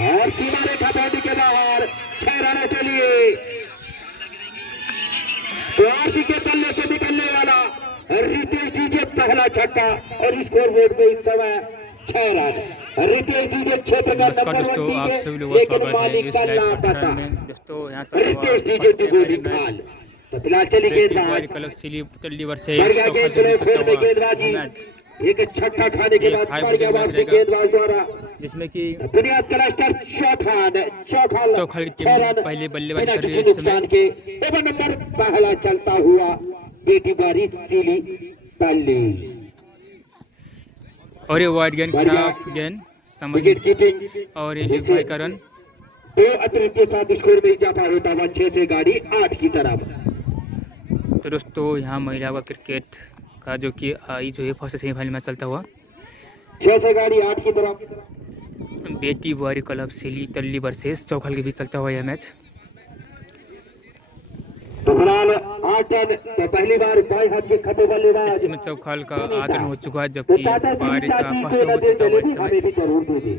और सीमा रेखा बाउंड्री के बाहर 6 रनों के लिए। तो आरती के बल्ले से निकलने वाला रितेश डीजे पहला छक्का और स्कोर बोर्ड पे इस समय 6 रन। रितेश डीजे क्षेत्र का नंबर 1 डीजे, लेकिन मालिक का लापता। रितेश डीजे दुगोली खान। तो फिलहाल चली गेंदबाज बढ़िया गेंद खेल में गेंदबाजी, एक छक्का खाने के बाद बढ़िया वापसी गेंदबाज द्वारा, जिसमें कि बुनियाद क्लस्टर चौखाल 6 रन पहले बल्लेबाजी बिना कर रही किसी है इस समय। नुकसान के। ओवर नंबर पहला चलता हुआ बेटी बारी सीली तल्ली और ये वाइड गेंद खराब गेंद समझ विकेट कीपिंग और ये लिख भाई का रन। 2 अतिरिक्त के साथ स्कोर में इजाफा होता हुआ 6 से गाड़ी 8 की तरफ। तो दोस्तों यहाँ महिला का क्रिकेट का जो कि आई जो है फर्स्ट सेमीफाइनल में चलता हुआ 6 से गाड़ी 8 की तरफ। बेटी बुआरी क्लब सिली तल्ली वर्सेस चौखल के बीच चलता हुआ यह मैच। तो फिलहाल 8 रन, तो पहली बार बाएं हाथ के खटे बल्लेबाज इस समय चौखल का 8 रन हो चुका है, जबकि चाचा बुआरी का चाची फर्स्ट को ओवर चलता हुआ इस हमें समय। भी जरूर दे।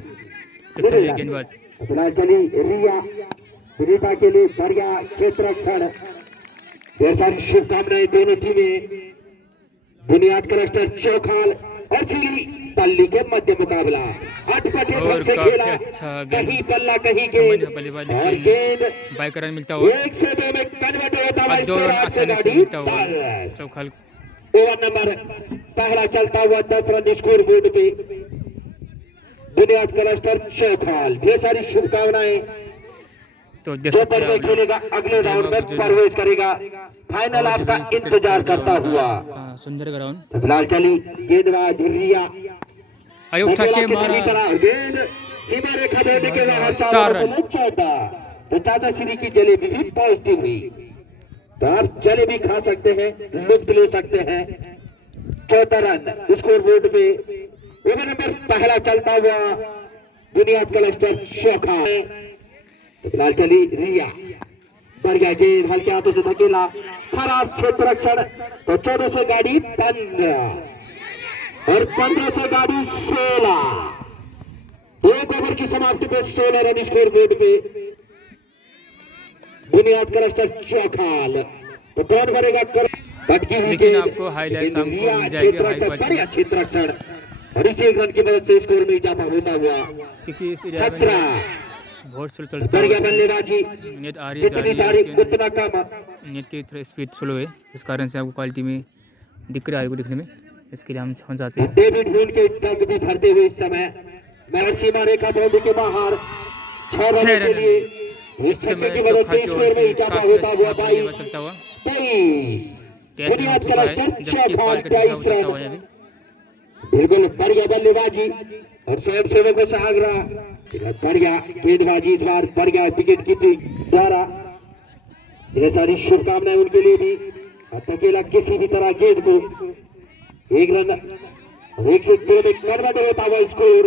तो चलिए गेंदबाज तो फिलहाल चली रिया के लिए बढ़िया क्षेत्र रक्षण। ढेर सारी शुभकामनाएं दोनों टीमें। बुनियाद क्लस्टर चौखाल और सिली तल्ली के मध्य मुकाबला अटपटे ढंग और से काफी खेला, अच्छा कहीं बल्ला कहीं समझ गेंद बल्लेबाज और गेंद बाई का रन मिलता हुआ 1 से 2 में कन्वर्ट होता हुआ और 2 स्कोर रन 8 से आसानी से गाड़ी मिलता हुआ 10। चौखल। ओवर नंबर पहला चलता हुआ 10 रन स्कोर बोर्ड पे बुनियाद क्लस्टर चौखाल। ढेर सारी शुभकामनाएं। तो जो पर्व खेलेगा अगले राउंड में प्रवेश करेगा, फाइनल आपका इंतजार करता हुआ। सुंदर ग्राउंड। तो फिलहाल चली गेंदबाज रिया, अरे उठा के मारा गेंद सीमा रेखा देने के बाहर 4 4 रन 14। तो चाचा श्री की जलेबी भी पॉजिटिव हुई, तो आप जलेबी खा सकते हैं, लुत्फ ले सकते हैं। 14 रन स्कोर बोर्ड पे। ओवर नंबर पहला चलता हुआ बुनियाद क्लस्टर चौखा। तो फिलहाल चली रिया, बढ़िया गेंद हल्के हाथों से धकेला, खराब क्षेत्र रक्षण। तो 14 से गाड़ी 15 और 15 से गाड़ी 16। 1 ओवर की समाप्ति पे 16 रन स्कोर बोर्ड पे बुनियाद क्लस्टर चौखाल। तो कौन भरेगा पटकी हुई लेकिन गेंद, आपको हाईलाइट शाम को रिया मिल जाएगी क्षेत्र हाई रक्षण, क्वालिटी बढ़िया क्षेत्र रक्षण और इसी 1 रन की मदद से स्कोर में इजाफा होता हुआ क्योंकि इस एरिया में 17। बहुत स्लो चलता बढ़िया है। बल्लेबाजी, नेट आ रही है, जा जितनी रही है, तारीफ लेकिन उतना कम। नेट की थोड़ी स्पीड स्लो है, इस कारण से आपको क्वालिटी में दिक्कत आ रही है दिखने में। इसके लिए हम समझ जाते हैं। डेविड वुड के टंग भी भरते हुए इस समय मैच सीमा रेखा बाउंड्री के बाहर 6 रन के लिए इस छक्के की मदद से स्कोर में इजाफा होता हुआ 22। बुनियाद क्लस्टर चौखाल 23 रन। बिल्कुल बढ़िया बल्लेबाजी और स्वयं सेवकों से आग्रह, बढ़िया गेंदबाजी इस बार, बढ़िया विकेट कीपिंग द्वारा। ढेर सारी शुभकामनाएं उनके लिए भी। अकेला किसी भी तरह गेंद को 1 रन 1 से 2 में कन्वर्ट होता हुआ स्कोर।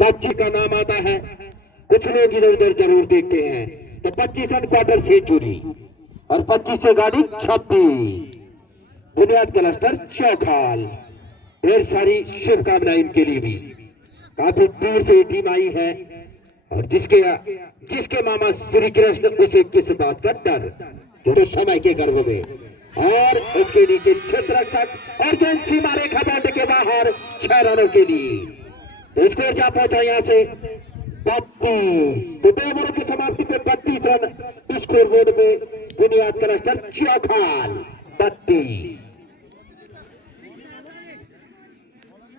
पच्चीस का नाम आता है, कुछ लोग इधर उधर जरूर देखते हैं। तो 25 रन क्वार्टर सेंचुरी और 25 से गाड़ी 26। बुनियाद क्लस्टर चौखाल। ढेर सारी शुभकामनाएं इनके लिए भी। काफी दूर से टीम आई है और जिसके मामा श्री कृष्ण, उसे किस बात का डर, तो समय के गर्भ में। और उसके नीचे क्षेत्र रक्षक और गेंद सीमा रेखा बाउंड्री के बाहर 6 रनों के लिए। तो स्कोर क्या पहुंचा यहाँ से 32। तो 2 ओवरों की समाप्ति पे 32 रन स्कोर बोर्ड पे बुनियाद क्लस्टर चौखाल 32।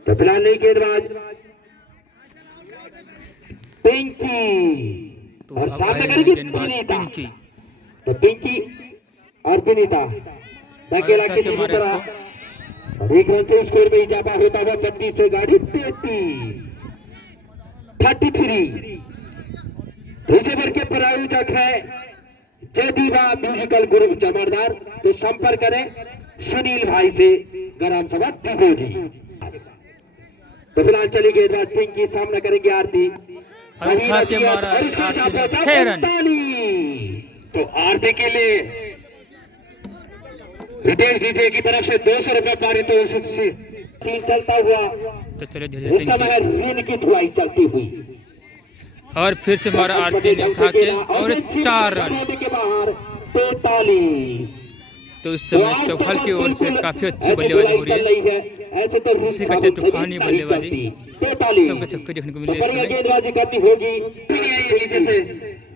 तो फिलहाल नहीं गेंदबाज पिंकी और सामने करेगी विनीता। तो पिंकी और विनीता अकेला किसी भी तरह और 1 रन से स्कोर में इजाफा होता हुआ 32 से गाड़ी 33। दूसरे वर्ग के प्रायोजक है जयदीवा म्यूजिकल ग्रुप जमरदार। तो संपर्क करें सुनील भाई से, ग्राम सभा तिगोजी। तो फिलहाल चली गेंदबाज पिंकी, सामना करेंगे आरती। तो आरती के लिए रितेश डीजे की तरफ से 200 रुपए पारितोषिक 3 चलता हुआ। तो चलिए धीरे इस समय है रीन की धुलाई चलती हुई और फिर से मारा आरती ने उठा के और 4 रन। के बाहर 43। तो इस समय चौखल की ओर से काफी अच्छी बल्लेबाजी हो रही है। ऐसे तो इसी कहते हैं तूफानी बल्लेबाजी, 43 चौके छक्के देखने को मिले इस समय। गेंदबाजी करनी होगी। नीचे से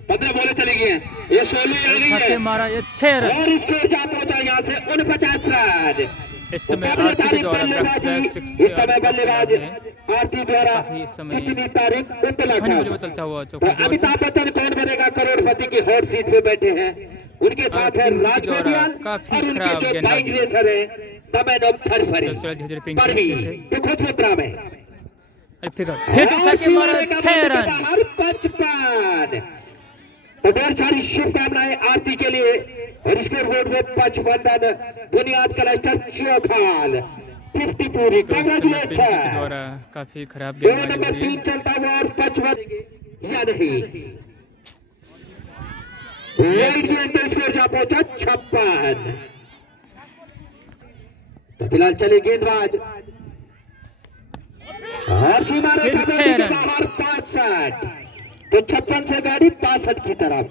15 बॉलें चली गई हैं। ये 16 आ गई है मारा ये 6 रन और स्कोर जा पहुंचा यहाँ से 49 रन। इस समय आरती के द्वारा बैक टू बैक 6 इस समय बल्लेबाज आरती द्वारा इस समय छठवीं तारीख बल्लेबाजी चलता हुआ चौके की ओर से। अमिताभ बच्चन कौन बनेगा करोड़पति की हॉट सीट पे बैठे हैं। उनके साथ है राज बेबियाल काफी और उनके खराब जो गेंदबाजी। बाइक रेसर है तमैन ऑफ फरफरी तो चलो धीरे धीरे परवीन जो खुशमुत्रा में अरे फिर से उठा के मारा 6 रन। 55 तो ढेर सारी शुभकामनाएं आरती के लिए और स्कोर बोर्ड में 55 रन। बुनियाद क्लस्टर चौखाल 50 पूरी। तो इस समय पिंकी के कांग्रेचुलेशन। द्वारा काफी खराब ओवर गेंदबाजी हो नंबर रही 3 है। चलता हुआ और 55 या नहीं राइट गेंद पे स्कोर जा पहुंचा 56। तो फिलहाल चले गेंदबाज और सीमा रेखा के बाहर 65। तो 56 से गाड़ी 65 की तरफ।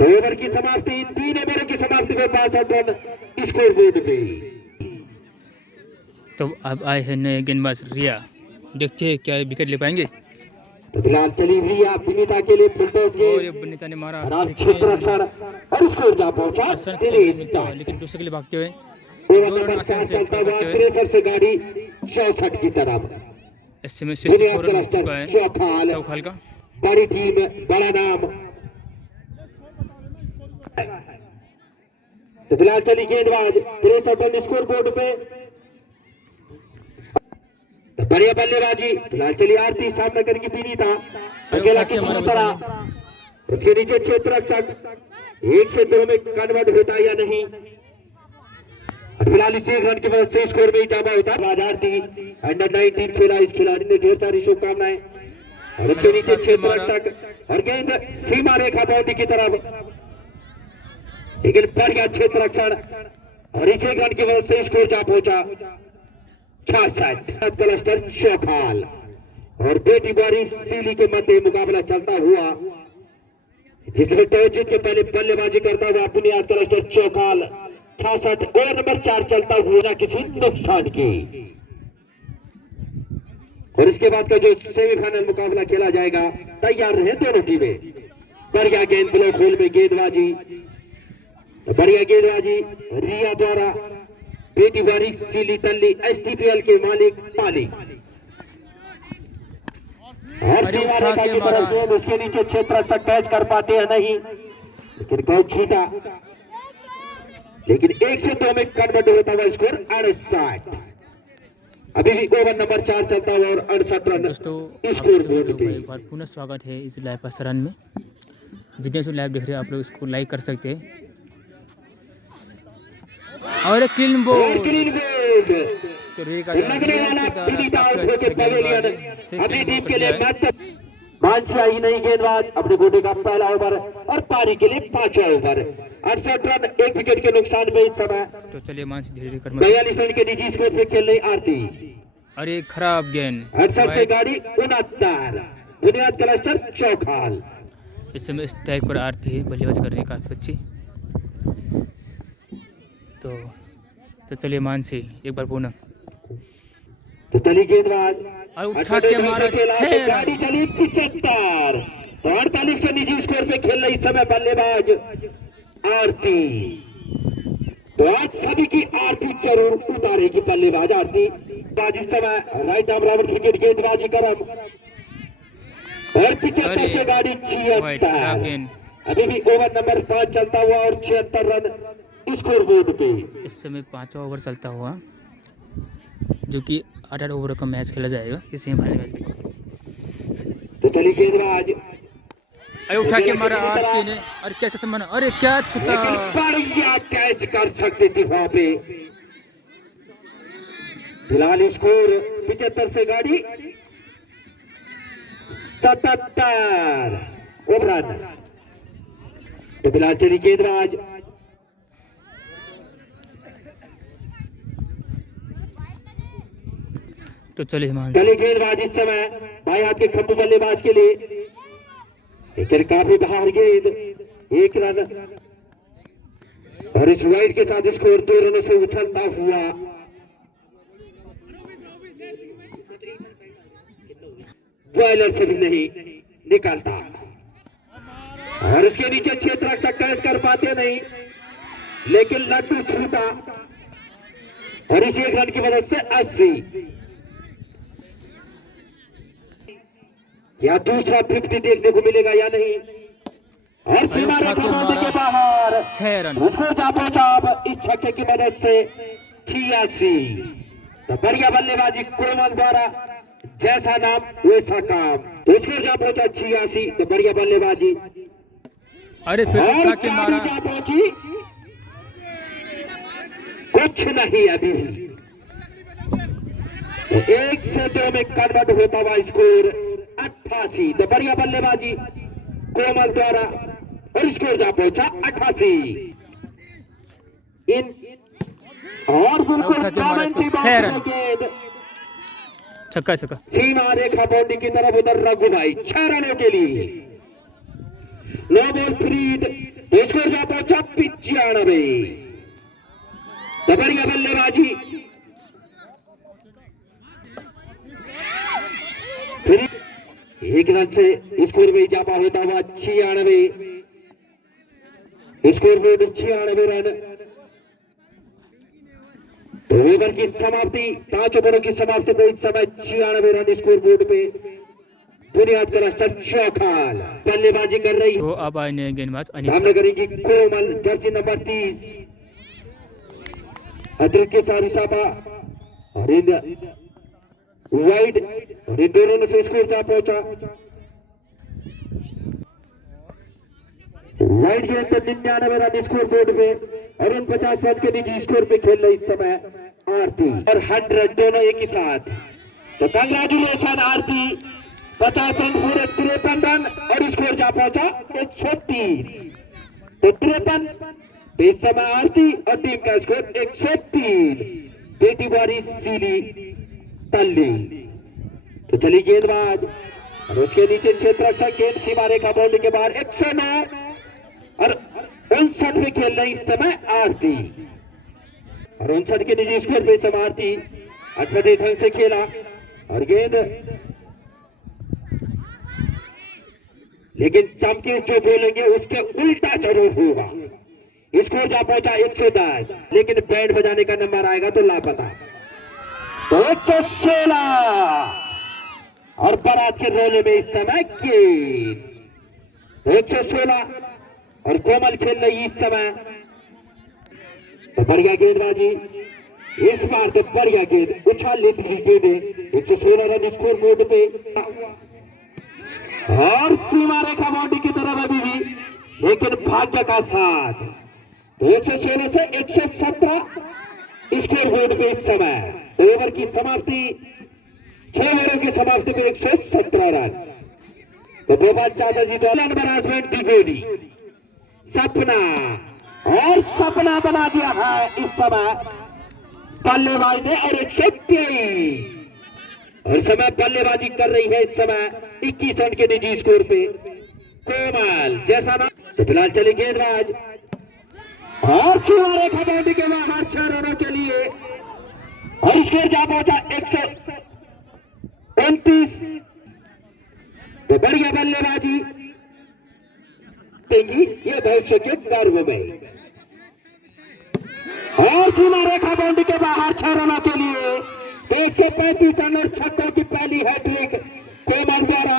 2 ओवर की समाप्ति 3 ओवरों की समाप्ति में 62 रन स्कोर बोर्ड पे। तो अब आए हैं नए गेंदबाज रिया, देखते हैं क्या विकेट ले पाएंगे। तो फिलहाल चली रिया विनीता के लिए फुलटॉस और ये गेंद विनीता ने मारा क्षेत्र रक्षण और स्कोर जा पहुंचा आसान से नहीं मिलता हुआ, लेकिन दूसरे के लिए भागते हुए 2 रन आसान से चलता हुआ भागते हुए 63 से गाड़ी 64 की तरफ। इस समय 64 रन हो चुका है चौखाल चौखाल का। बड़ी टीम बड़ा नाम। तो फिलहाल चली गेंदबाज 63 रन स्कोर बोर्ड पे। तो बढ़िया बल्लेबाजी फिलहाल चली आरती सामना करके विनीता अकेला किसी तरह उसके नीचे क्षेत्र रक्षक 1 से 2 में कन्वर्ट होता या नहीं। फिलहाल इसी रन की वजह से स्कोर में इजाफा होता है। आरती अंडर 19 खेला, इस खिलाड़ी ने ढेर सारी शुभकामनाएं और उसके नीचे क्षेत्र रक्षक और गेंद सीमा रेखा बाउंड्री की तरफ, लेकिन बढ़िया क्षेत्र रक्षण और इसी रन की वजह से स्कोर जा पहुंचा 66। क्लस्टर चौखाल और बेटी बारी सीली के मध्य मुकाबला चलता हुआ, जिसमें टॉस जीत के पहले बल्लेबाजी करता हुआ बुनियाद क्लस्टर चौखाल 66। ओवर नंबर 4 चलता हुआ किसी नुकसान की। और इसके बाद का जो सेमीफाइनल मुकाबला खेला जाएगा, तैयार रहे दोनों टीमें। बढ़िया गेंद ब्लॉक होल में गेंदबाजी, बढ़िया गेंदबाजी रिया द्वारा बेटी बारी सीली तल्ली एसटीपीएल के मालिक और सीमा रेखा की तरफ गेंद उसके नीचे क्षेत्र रक्षक कैच कर पाते हैं नहीं, लेकिन कैच छूटा, लेकिन 1 से 2 में कन्वर्ट होता हुआ स्कोर 68। अभी भी ओवर नंबर 4 चलता हुआ और 68 रन स्कोर बोर्ड पे। एक बार पुनः स्वागत है इस लाइव प्रसारण में। जितने से लाइव देख रहे हैं आप लोग इसको लाइक कर सकते हैं। और क्लीन बोल्ड तो रेगा लगने वाला विनीता आउट होकर पवेलियन अपनी टीम के लिए महत्व। मानसिया ही नहीं गेंदबाज अपने गोटे का पहला ओवर और पारी के लिए 5वां ओवर। 68 रन 1 विकेट के नुकसान में इस समय। तो चलिए मानस धीरे धीरे कर 42 रन के निजी स्कोर पे खेल रही आरती। अरे खराब गेंद 68 से गाड़ी 69। बुनियाद क्लस्टर चौखाल इस समय स्ट्राइक पर आरती है, बल्लेबाजी कर रही है काफ़ी अच्छी। तो चलिए मानसी एक बार पुनः तो चली गेंदबाज और उठा के मारा 6 गाड़ी चली 75। तो 48 के निजी स्कोर पे खेल रही इस समय बल्लेबाज आरती। तो आज सभी की आरती जरूर उतारेगी बल्लेबाज आरती। आज इस समय राइट आर्म राउंड विकेट गेंदबाजी करम और 75 से गाड़ी 76। अभी भी ओवर नंबर 5 चलता हुआ और 76 रन स्कोर बोर्ड पे। इस समय 5वां ओवर चलता हुआ, जो कि 8 ओवर का मैच खेला जाएगा इस सेमीफाइनल मैच में। तो चली गेंदबाज अरे उठा के मारा आरती ने, अरे क्या कसम माना, अरे क्या छुटा, बढ़िया कैच कर सकते थे वहां पे। फिलहाल स्कोर 75 से गाड़ी 77 ओवर। तो फिलहाल चली गेंदबाज तो चलिए हिमांशु। चली गेंदबाज इस समय बाएं हाथ के खंभू बल्लेबाज के लिए, लेकिन काफी बाहर गेंद, 1 रन। और इस वाइड के साथ स्कोर 2 रनों से उछलता हुआ बॉयलर से भी नहीं निकलता। और इसके नीचे क्षेत्र रक्षक कैच कर पाते नहीं, लेकिन लड्डू छूटा और इस 1 रन की मदद से 80 या दूसरा 50 देखने को मिलेगा या नहीं। और सीमा रेखा बाउंड्री के बाहर 6 रन। स्कोर जा पहुंचा अब इस छक्के की मदद से 86। तो बढ़िया बल्लेबाजी कोमल द्वारा, जैसा नाम वैसा काम। तो स्कोर जा पहुंचा 86। तो बढ़िया बल्लेबाजी अरे फिर और उठा के मारा। जा पहुंची कुछ नहीं अभी भी। तो 1 से 2 में कन्वर्ट होता हुआ स्कोर 88। तो बढ़िया बल्लेबाजी कोमल द्वारा और स्कोर जा पहुंचा 88। इन और बिल्कुल कमेंट्री बॉक्स में गेंद छक्का छक्का। सीमा रेखा बाउंड्री की तरफ उधर रघु भाई 6 रनों के लिए। No ball freed. स्कोर जा पहुंचा 95। तो बढ़िया बल्लेबाजी फिर 1 रन से स्कोर में इजाफा होता हुआ 96। Score board 96 run. ओवर की समाप्ति, 5 ओवरों की समाप्ति को इस समय 96 रन स्कोर बोर्ड पे। बुनियाद का रास्ता चौखाल बल्लेबाजी कर रही है। तो अब आए गेंदबाज सामने करेंगी कोमल, जर्सी नंबर 30 अतिरिक्त के साथ इशाफा और वाइड और इन दोनों से स्कोर जा पहुंचा। वाइड गेंद पे 99 रन स्कोर बोर्ड पे और 49 रन के निजी स्कोर पे खेल रही इस समय आरती और 100 दोनों एक ही साथ। तो कंग्रेचुलेशन आरती, 50 रन पूरे 53 रन और स्कोर जा पहुंचा 103। तो 53 इस समय आरती और टीम का स्कोर 103। बेटी बारी सीली तल्ली। तो चली गेंदबाज और उसके नीचे क्षेत्र रक्षक, गेंद सीमा रेखा बाउंड्री के बाहर 109 और 59 में खेल रही इस समय आरती और 59 के निजी स्कोर पे समय आरती अद्भुत ढंग से खेला और गेंद, लेकिन चमके जो बोलेंगे उसके उल्टा जरूर होगा। स्कोर जा पहुंचा 110, लेकिन बैंड बजाने का नंबर आएगा तो लापता। तो 116 और बारात के रोले में इस समय गेंद 116 और कोमल खेल रही इस समय। तो बढ़िया गेंदबाजी इस बार, तो बढ़िया गेंद उछाल लेती हुई गेंद 116 रन स्कोर बोर्ड पे और सीमा रेखा बाउंड्री की तरफ अभी भी, लेकिन भाग्य का साथ 116 से 117 स्कोर बोर्ड पे इस समय। ओवर की समाप्ति 6 ओवरों की समाप्ति में 117 रन। तो भोपाल चाचा जी तो एम्बरासमेंट दी गोली सपना और सपना बना दिया है इस समय बल्लेबाज ने और 123 और समय बल्लेबाजी कर रही है इस समय 21 रन के निजी स्कोर पे कोमल, जैसा ना। तो फिलहाल चली गेंदबाज और सीमा रेखा बाउंड्री के बाहर 6 रनों के लिए और स्कोर जा पहुंचा 129। तो बढ़िया बल्लेबाजी देंगी ये भविष्य के गर्व में और सीमा रेखा बाउंड्री के बाहर 6 रनों के लिए 135 रन और छक्कों की पहली हैट्रिक कोमल द्वारा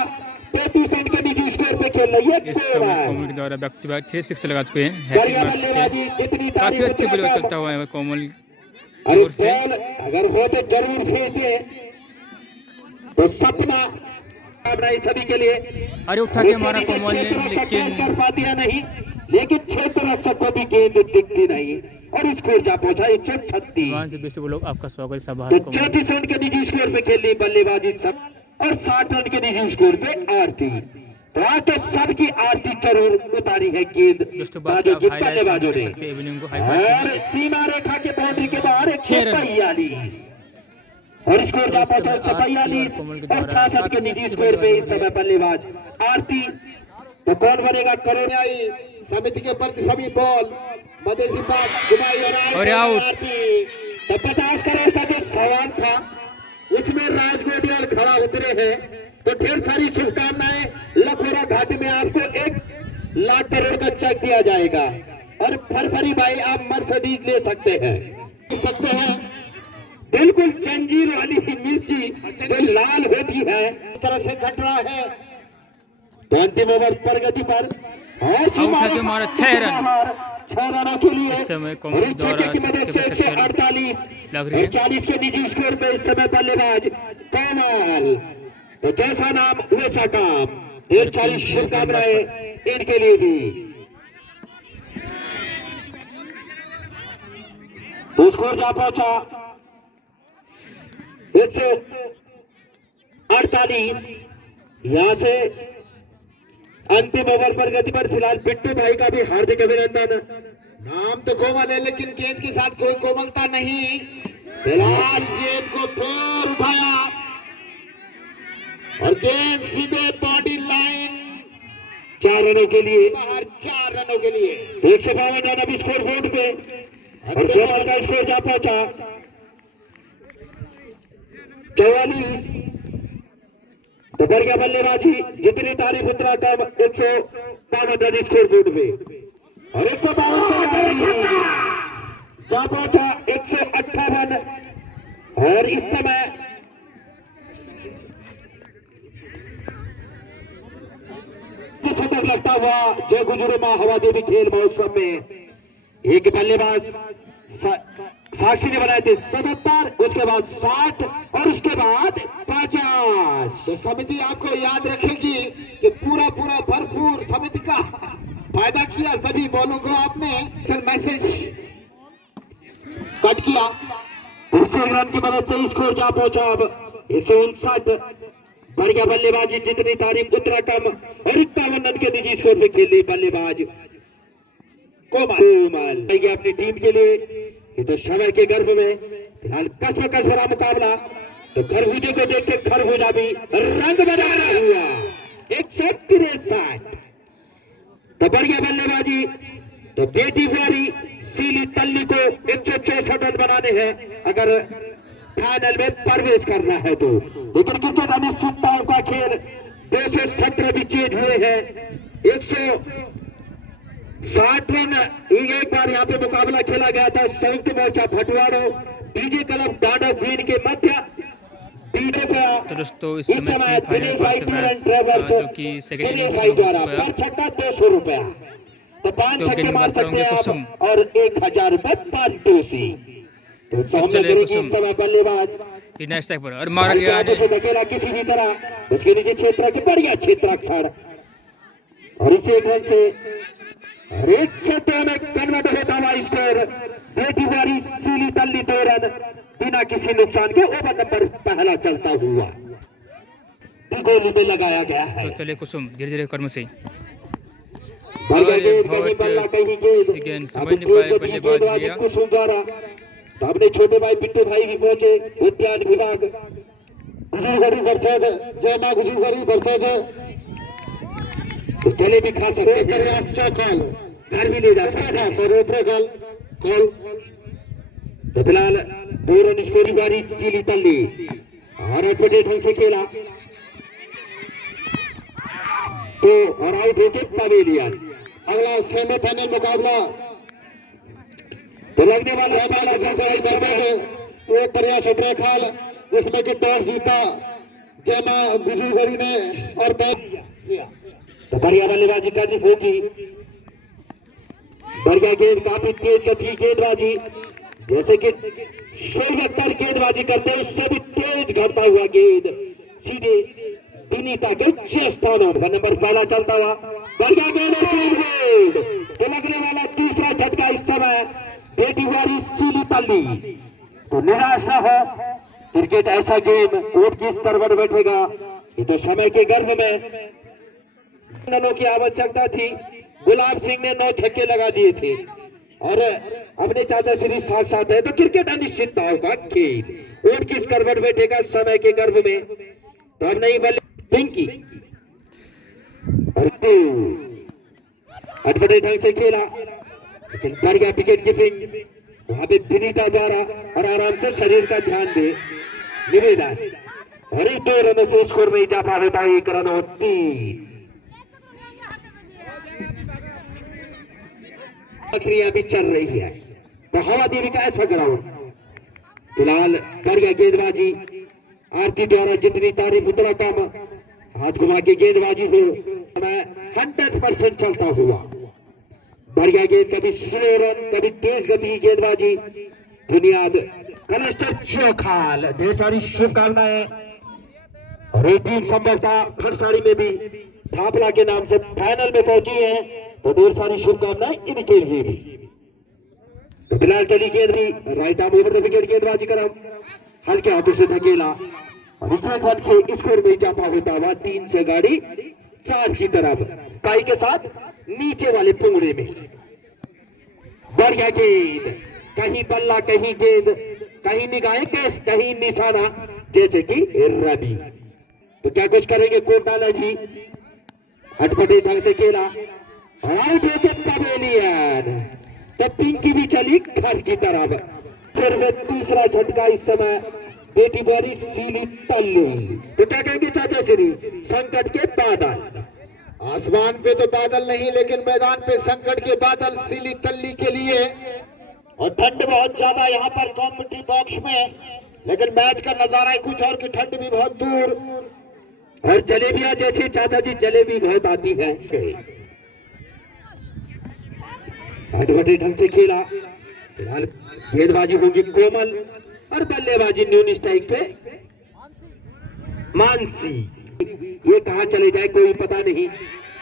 35 रन के निजी स्कोर पे खेल रही है कोमल के द्वारा बैक टू बैक 3-6 लगा चुके हैं। बढ़िया बल्लेबाजी, जितनी काफी अच्छे बल्लेबाज चलता हुआ है कोमल। अरे बॉल अगर हो तो जरूर भेज दे। तो सपना सभी के लिए अरे उठा के मारा कोमल ने, लेकिन कर पाती है नहीं, लेकिन क्षेत्र रक्षक को भी गेंद दिखती नहीं और स्कोर जा पहुंचा 136। लोग आपका स्वागत सभा। तो 34 रन के निजी स्कोर पे खेल रही बल्लेबाजी सब और 60 रन के निजी स्कोर पे आरती। तो आज तो सबकी आरती जरूर उतारी है गेंद बाजों की बल्लेबाजों ने और सीमा रेखा के बाउंड्री के बाहर 142 और स्कोर जा पहुंचा 142 और 66 के निजी स्कोर पे इस समय बल्लेबाज आरती। तो कौन बनेगा करोड़ आई समिति के प्रति सभी बॉल मधेसी पाक घुमाई और आउट। आरती। तो 50 करोड़ का जो सवाल था उसमें राजगोडियाल खड़ा उतरे हैं। तो ढेर सारी शुभकामनाएं। लखोरा घाटी में आपको 1 लाख करोड़ का चेक दिया जाएगा और फरफरी भाई आप मर्सिडीज ले सकते हैं। बिल्कुल जंजीर वाली मिर्ची जो लाल होती है इस तरह से घट रहा है। तो अंतिम ओवर प्रगति पर और आउट मारा 6 रन 6 रनों के लिए इस समय और इस छक्के की मदद से 148 लग रही है। और 40 के निजी स्कोर पे इस समय बल्लेबाज कोमल। तो जैसा नाम वैसा काम। ढेर सारी शुभकामनाएं इनके लिए भी। तो स्कोर जा पहुंचा 148। यहां से अंतिम ओवर पर गति पर फिलहाल बिट्टू भाई का भी हार्दिक अभिनंदन। नाम तो कोमल है लेकिन गेंद के साथ कोई कोमलता नहीं। फिलहाल गेंद को फिर उठाया और गेंद सीधे बॉडी लाइन 4 रनों के लिए बाहर 4 रनों के लिए। 152 रन अभी स्कोर बोर्ड पे और कोमल का स्कोर जा पहुंचा 44। तो बढ़िया बल्लेबाजी जितनी तारीफ उतना कम। 152 रन स्कोर बोर्ड पे और 152 जा पहुंचा 158। और इस समय शतक लगता हुआ जय गुजरे मां हवा देवी खेल महोत्सव में एक बल्लेबाज साक्षी ने बनाए थे 77, उसके बाद 60 और उसके बाद 50। तो समिति आपको याद रखेगी कि पूरा भरपूर समिति का फायदा किया। सभी बॉलों को आपने मैसेज कट किया। 1 रन की मदद से स्कोर जा पहुंचा अब 159। बढ़िया बल्लेबाजी जितनी तारीफ उतना कम और 51 रन के निजी स्कोर पे खेल रही बल्लेबाज कोमल अपनी टीम के लिए। ये तो समय के गर्भ में फिलहाल कस भरा मुकाबला। तो खरबूजे को देख के खरबूजा भी रंग बदलना हुआ 163। तो बढ़िया बल्लेबाजी। तो बेटी बुआरी सीली तल्ली को 164 रन बनाने हैं अगर फाइनल में प्रवेश करना है तो। लेकिन क्रिकेट अनिश्चितताओं का खेल 217 भी चेंज हुए हैं। 160 रन एक बार यहाँ पे मुकाबला खेला गया था संयुक्त मोर्चा भटवाड़ो डीजे क्लब दानव ग्रीन के मध्य। तो दोस्तों इस समय दिनेश भाई टूर एंड ट्रेवल्स दिनेश भाई द्वारा पर छक्का 200 रुपया। तो 5 छक्के मार सकते हैं आप और 1000 रुपए पारितोषी। तो सामने इस समय बल्लेबाज नेक्स्ट टैग पर और मारा गया धकेला किसी भी तरह उसके नीचे क्षेत्र के बढ़िया क्षेत्राक्षर और इस 1 रन से एक सौ में कन्वर्ट होता हुआ स्कोर। बेटी बारी सीली तल्ली 2 रन बिना किसी नुकसान के ओवर नंबर पहला चलता हुआ गोली में लगाया गया है। तो चलिए कुसुम धीरे धीरे कर्म से बढ़िया गेंद कहीं बल्ला कहीं गेंद समझ नहीं पाए बल्लेबाज लिया कुसुम द्वारा। तो अपने छोटे भाई बिट्टू भाई भी पहुंचे उद्यान विभाग गुजुरगढ़ी बरसात जय मां गुजुरगढ़ी बरसात तो चले भी खा सकते हैं। चौकल घर भी ले जा सकते हैं। कॉल तो फिलहाल 2 रन स्कोरी बारी सीली तल्ली और अटपटे ढंग से खेला तो और आउट होके पवेलियन। अगला सेमीफाइनल मुकाबला तो लगने वाला है एक प्रयास उत्तराखंड जिसमें कि टॉस जीता जयमा गुजुरगढ़ी ने और तो बढ़िया बल्लेबाजी करनी होगी। बढ़िया गेंद काफी तेज गति गेंदबाजी जैसे कि शोएब अख्तर गेंदबाजी करते हैं उससे भी तेज घटता हुआ गेंद सीधे विनीता के स्थानों पर नंबर पहला चलता हुआ बढ़िया गेंद तो लगने वाला दूसरा झटका इस समय बेटी वारी सीली तल्ली। तो निराश न हो क्रिकेट ऐसा गेम वोट किस स्तर पर बैठेगा। ये तो समय के गर्भ में रनों की आवश्यकता थी। गुलाब सिंह ने 9 छक्के लगा दिए थे और अपने चाचा श्री साक्षात है तो क्रिकेट अनिश्चितताओं का खेल। ऊंट किस करवट बैठेगा समय के गर्भ में, तो अब नहीं बल्ले पिंकी और अटपटे ढंग से खेला, लेकिन बढ़ गया विकेट कीपिंग वहां पे विनीता द्वारा। और आराम से शरीर का ध्यान दे निवेदन, और 2 रनों से स्कोर में इजाफा होता है। 1 रन और 3 प्रक्रिया भी चल रही है। तो हवा देवी का ऐसा ग्राउंड फिलहाल बढ़िया गेंदबाजी आरती द्वारा जितनी तारीफ उतना कम, हाथ घुमा के गेंदबाजी हो 100% चलता हुआ बढ़िया गेंद, कभी स्लो रन कभी तेज गति की गेंदबाजी। बुनियाद कलेक्टर चौखाल, ढेर सारी शुभकामनाएं। और ये टीम संभवतः खरसाड़ी में भी थापला के नाम से फाइनल में पहुंची है, तो ढेर सारी शुभकामनाएं इनके लिए भी। तो फिलहाल चली गेंद भी right arm over the wicket गेंदबाजी करम हल्के हाथों से धकेला, और इस रन से स्कोर में इजाफा होता हुआ 3 से गाड़ी 4 की तरफ पाई के साथ नीचे वाले पुंगड़े में। बढ़िया गेंद, कहीं बल्ला कहीं गेंद, कहीं निगाहें कहीं निशाना, जैसे कि रवि। तो क्या कुछ करेंगे कोट डाला जी, अटपटे ढंग से खेला और आउट होते पवेलियन। तो पिंकी भी चली घर की तरफ। फिर में तीसरा झटका इस समय बेटी बारी सीली तल्ली। तो क्या कहेंगे चाचा श्री, संकट के बादल। आसमान पे तो बादल नहीं, लेकिन मैदान पे संकट के बादल सीली तल्ली के लिए। और ठंड बहुत ज्यादा यहाँ पर कमेंट्री बॉक्स में, लेकिन मैच का नजारा ही कुछ और की ठंड भी बहुत दूर। और जलेबियां जैसे चाचा जी जलेबी बहुत आती है। अटपटे ढंग से खेला, फिलहाल गेंदबाजी होगी कोमल और बल्लेबाजी न्यून स्ट्राइक पे मानसी। ये कहां चले जाए कोई पता नहीं।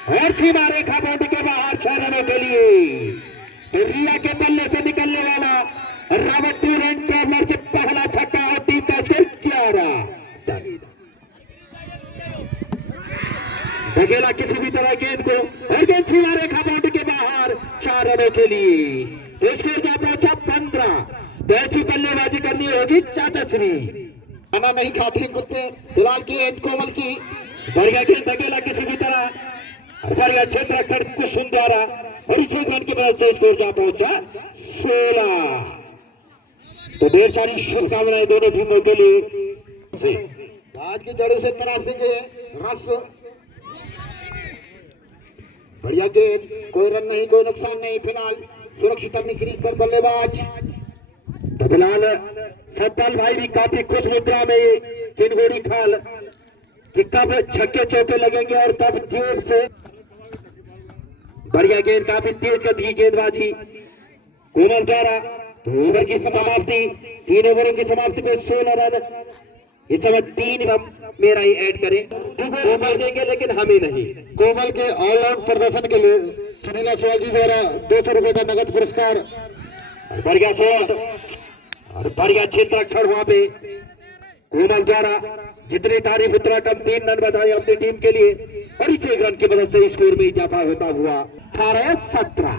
और सीमा रेखा बाउंड्री के बाहर 6 रनों के लिए। तो रिया के बल्ले से निकलने वाला रॉबर्ट डूरेंट ट्रैवलर से पहला छक्का और टीम का स्कोर 11। धकेला किसी भी तरह गेंद को, और गेंद सीमा रेखा बाउंड्री के बाहर 4 रनों के लिए। स्कोर जा पहुंचा 15। तो ऐसी बल्लेबाजी करनी होगी चाचा श्री। खाना नहीं खाते कुत्ते। फिलहाल गेंद कोमल की, बढ़िया गेंद धकेला किसी भी तरह, बढ़िया क्षेत्र रक्षण कुसुम द्वारा, और इस रन की मदद से स्कोर जा पहुंचा 16। तो ढेर सारी शुभकामनाएं दोनों टीमों के लिए। आज की जड़ों से तराशेंगे रस। बढ़िया गेंद, कोई रन नहीं कोई नुकसान नहीं। फिलहाल सुरक्षित अपनी क्रीज पर बल्लेबाज। तो फिलहाल सतपाल भाई भी काफी खुश मुद्रा में किनगोड़ी खाल कि कब छक्के चौके लगेंगे और कब जोर से। बढ़िया गेंद, काफी तेज गति की गेंदबाजी कोमल द्वारा। तो ओवर की समाप्ति, 3 ओवरों की समाप्ति पे 16 रन। इस समय 3 मेरा ही ऐड करें, कोमल देंगे लेकिन हमें नहीं। कोमल के ऑलराउंड प्रदर्शन के लिए सुनील अग्रवाल जी द्वारा 200 रुपए का नगद पुरस्कार। बढ़िया शॉट और बढ़िया क्षेत्र रक्षण वहां पे कोमल द्वारा। जितनी तारीफ उतना कम, 3 रन बचाए अपनी टीम के लिए, और इस 1 रन की मदद से स्कोर में इजाफा होता हुआ 18-17।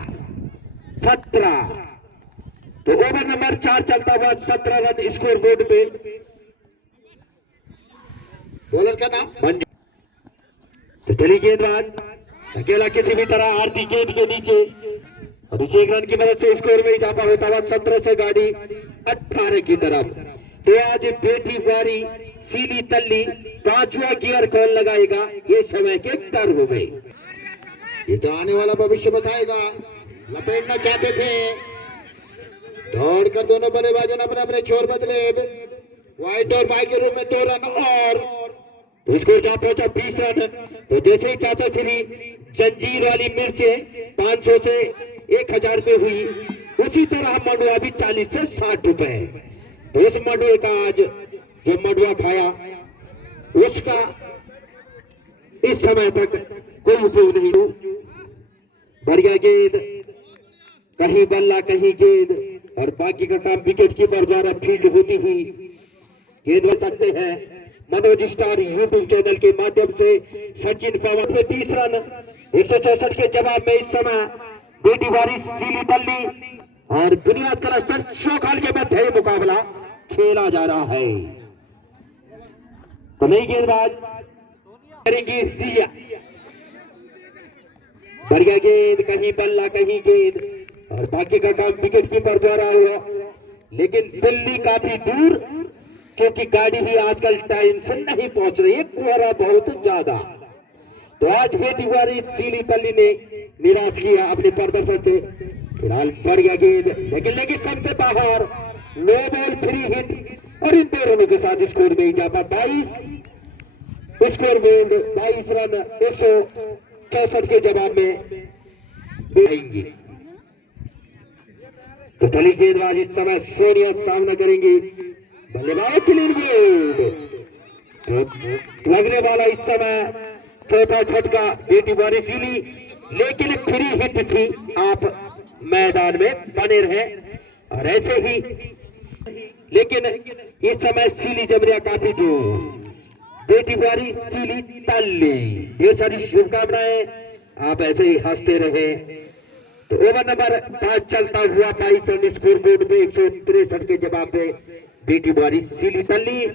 तो ओवर नंबर 4 चलता हुआ 17 रन स्कोर बोर्ड पे। बॉलर का नाम मंजू। तो चली गेंदबाज, अकेला किसी भी तरह आरती गेंद के नीचे, और इस 1 रन की मदद से स्कोर में इजाफा होता हुआ 17 से गाड़ी 18 की तरफ। तो आज बेटी बारी सीली तल्ली 5वां गियर कौन लगाएगा ये समय के गर्भ में। ये तो आने वाला भविष्य बताएगा। लपेटना चाहते थे, दौड़कर दोनों बल्लेबाजों ने अपने अपने छोर बदले। व्हाइट और बाई के रूप में 2 रन और। तो स्कोर जा पहुंचा 20 रन। तो जैसे ही चाचा श्री जंजीर वाली मिर्चें 500 से 1000 पे हुई, उसी तरह मंडुआ भी 40 से 60 रुपए। तो उस मंडुए का आज जो मंडुआ खाया उसका इस समय तक कोई उपयोग नहीं। बढ़िया गेंद, कहीं बल्ला कहीं गेंद, और बाकी का काम विकेट कीपर द्वारा फील्ड होती हुई गेंद बन सकते हैं। मनोज स्टार यूट्यूब चैनल के माध्यम से सचिन पवन में 20 रन 164 के जवाब में इस समय बेटी बारी सीली तल्ली और बुनियाद क्लस्टर चौखाल के मध्य मुकाबला खेला जा रहा है। तो नई गेंदबाज करेंगी रिया। बढ़िया गेंद, कहीं बल्ला कहीं गेंद, और बाकी का काम विकेट कीपर द्वारा हुआ। लेकिन दिल्ली काफी दूर, क्योंकि गाड़ी भी आजकल टाइम से नहीं पहुंच रही है, कोहरा बहुत ज्यादा। तो आज बेटी वाली सीली तल्ली ने निराश किया अपने प्रदर्शन से। फिलहाल बढ़िया गेंद, लेकिन लेग स्टंप से बाहर, नो बॉल, फ्री हिट, और इन दोनों के साथ स्कोर में इजाफा। 22 स्कोर बोर्ड 22 रन 164 के जवाब में देंगे। तो थली गेंदबाज इस समय सोनिया सामना करेंगी। बल्लेबाज क्लीन गेंद, तो लगने वाला इस समय चौथा झटका बेटी वारिसीली, लेकिन फ्री हिट थी। आप मैदान में बने रहे और ऐसे ही, लेकिन इस समय सीली जमरिया काफी दूर। बेटी वारी सीली तल्ली, ढेर सारी शुभकामनाएं, आप ऐसे ही हंसते रहे। तो ओवर नंबर 5 चलता हुआ 22 रन स्कोर बोर्ड में 163 के जवाब में बेटी वारी सीली तल्ली,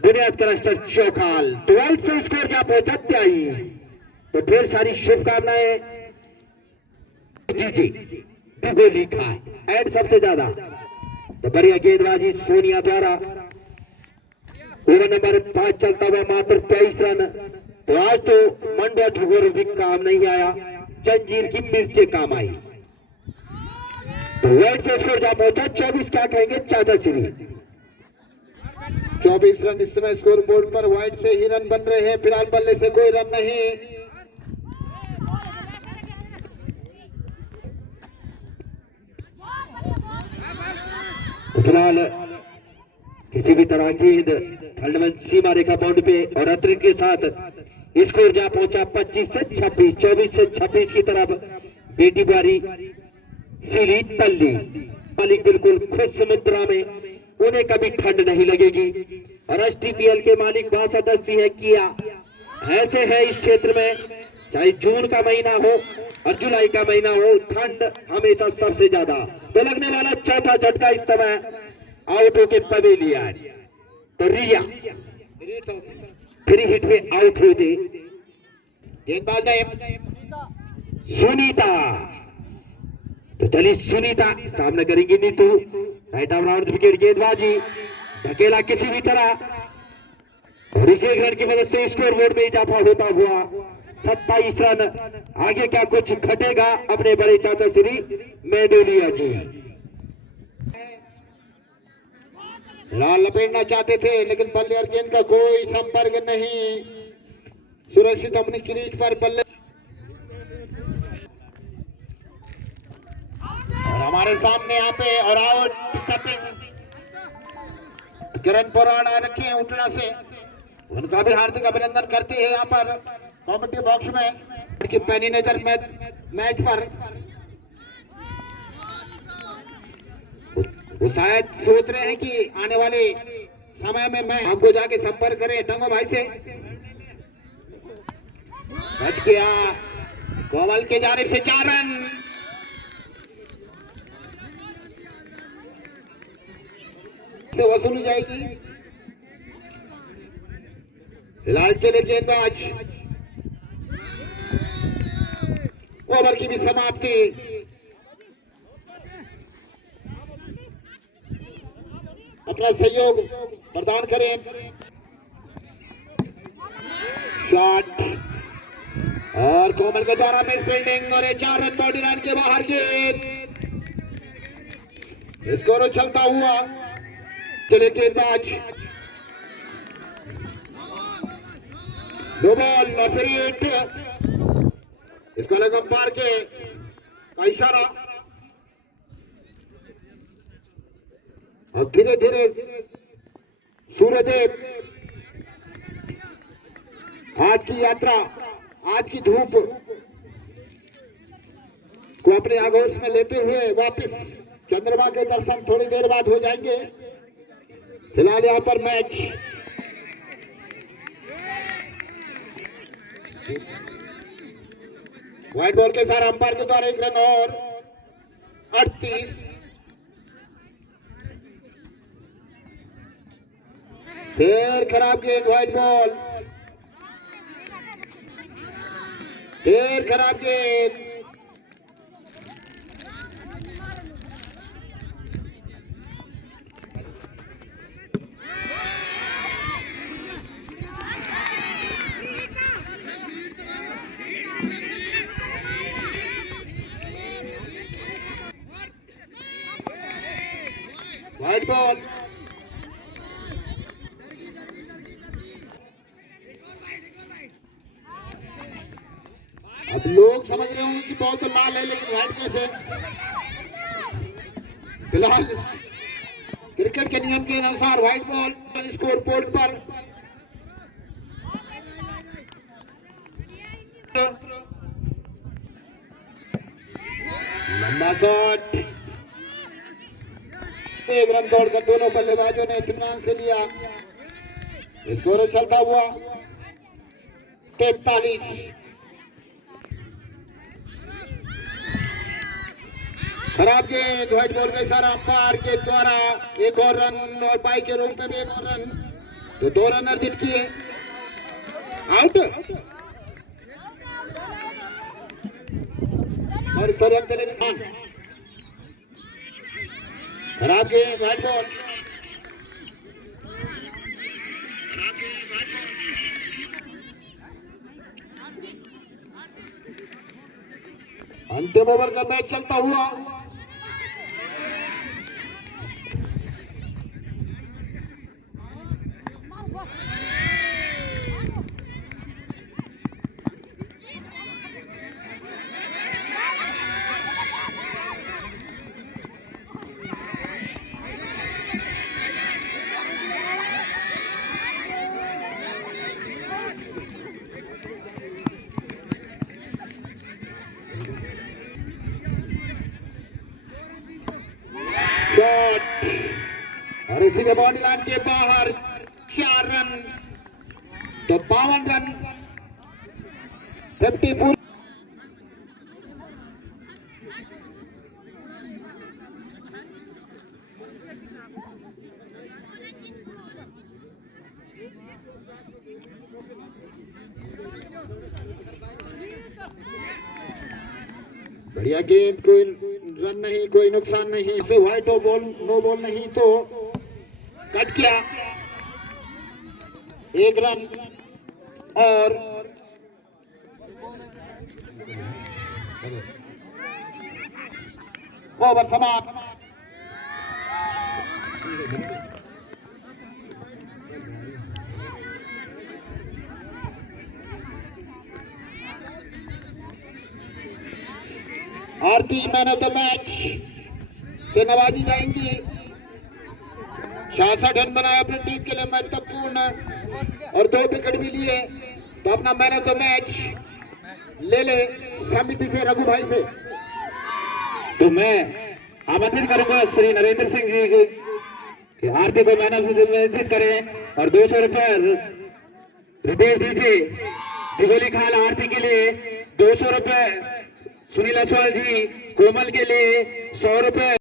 बुनियाद क्लस्टर चौखाल 12 से स्कोर जा पहुंचा 23। तो ढेर सारी शुभकामनाएं। जी डुबे लिखा एंड सबसे ज्यादा। तो बढ़िया गेंदबाजी सोनिया द्वारा। ओवर नंबर 5 चलता हुआ मात्र 23 रन। तो आज तो मंडवा ठुगोर भी काम नहीं आया, जंजीर की मिर्चे काम आई। तो वाइड से स्कोर जा पहुंचा 24। क्या कहेंगे चाचा श्री? 24 रन इस समय स्कोर बोर्ड पर वाइड से ही रन बन रहे हैं। फिलहाल बल्ले से कोई रन नहीं। तो फिलहाल किसी भी तरह की खंडवन सीमा रेखा बाउंड पे और अतिरिक्त के साथ स्कोर जा पहुंचा 25 से 26, 24 से 26 की तरफ बेटी बारी सीली तल्ली। मालिक बिल्कुल खुश मुद्रा में, उन्हें कभी ठंड नहीं लगेगी। और एसटीपीएल के मालिक 6280 है किया। ऐसे है इस क्षेत्र में, चाहे जून का महीना हो और जुलाई का महीना हो, ठंड हमेशा सबसे ज्यादा। तो लगने वाला चौथा झटका इस समय आउट होके पवेलियन। तो रिया फ्री हिट में आउट हुए थे। गेंदबाज सुनीता, तो चलिए सुनीता सामना करेंगी Neetu. Right arm round wicket गेंदबाजी, धकेला किसी भी तरह और इसे एक रन की मदद से स्कोर बोर्ड में इजाफा होता हुआ 27 रन। आगे क्या कुछ घटेगा अपने बड़े चाचा श्री मैदोलिया जी? लाल लपेटना चाहते थे, लेकिन बल्ले और गेंद का कोई संपर्क नहीं। सुरक्षित अपनी क्रीज पर बल्ले, और हमारे सामने यहाँ पे और आउट स्टपिंग किरण पुराण आ रखे हैं उठना से, उनका भी हार्दिक अभिनंदन करते हैं यहाँ पर कमेटी बॉक्स में। उनकी पैनी नजर मैच पर, वो शायद सोच रहे हैं कि आने वाले समय में मैं आपको जाके संपर्क करें टंगो भाई से। कट गया, कोमल के जानिब से 4 रन। से वसूली जाएगी। फिलहाल चले गेंदबाज, ओवर की भी समाप्ति। अपना सहयोग प्रदान करें। शॉट और कोमल के द्वारा मिस फील्डिंग और 4 रन बॉडी रन के बाहर गेंद। स्कोर चलता हुआ चले गेंदबाज, नो बॉल और फिर हिट। इसको लगा अंपायर का इशारा। और धीरे धीरे सूर्यदेव आज की यात्रा, आज की धूप को अपने आगोश में लेते हुए वापस चंद्रमा के दर्शन थोड़ी देर बाद हो जाएंगे। फिलहाल यहाँ पर मैच व्हाइट बॉल के साथ अंपायर के द्वारा 1 रन और 38। फिर खराब गेंद, व्हाइट बॉल। फिर खराब गेंद, व्हाइट बॉल। अब लोग समझ रहे होंगे कि बॉल तो लाल है, लेकिन व्हाइट कैसे? फिलहाल क्रिकेट के नियम के अनुसार व्हाइट बॉल स्कोर बोर्ड पर। लंबा शॉट, 1 रन दौड़कर दोनों बल्लेबाजों ने इत्मीनान से लिया। स्कोर चलता हुआ 43। खराब गेंद, व्हाइट बॉल का इशारा अंपायर के द्वारा। एक और रन और बाई के रूप में भी एक और रन, तो 2 रन अर्जित किए। आउट और खान। खराब गेंद, व्हाइट बॉल। अंतिम ओवर का मैच चलता हुआ शॉट और इसी के बॉडी लाइन के बाहर 4 रन, तो 52 रन 54। बढ़िया गेंद, कोई रन नहीं, कोई नुकसान नहीं। से व्हाइट बॉल, नो बॉल नहीं तो कट किया। 1 रन और ओवर समाप्त। आरती मैन ऑफ द मैच से नवाजी जाएंगी। 66 रन बनाया अपनी टीम के लिए महत्वपूर्ण और 2 विकेट भी लिए, तो अपना मैन ऑफ द मैच ले ले समिति के रघु भाई से। तो मैं आमंत्रित करूंगा श्री नरेंद्र सिंह जी को कि आरती को मैन ऑफ द मैच घोषित करें और 200 रुपए रितेश डीजे दिगोली खाल आरती के लिए, 200 रुपए सुनील असवाल जी कोमल के लिए, 100 रुपए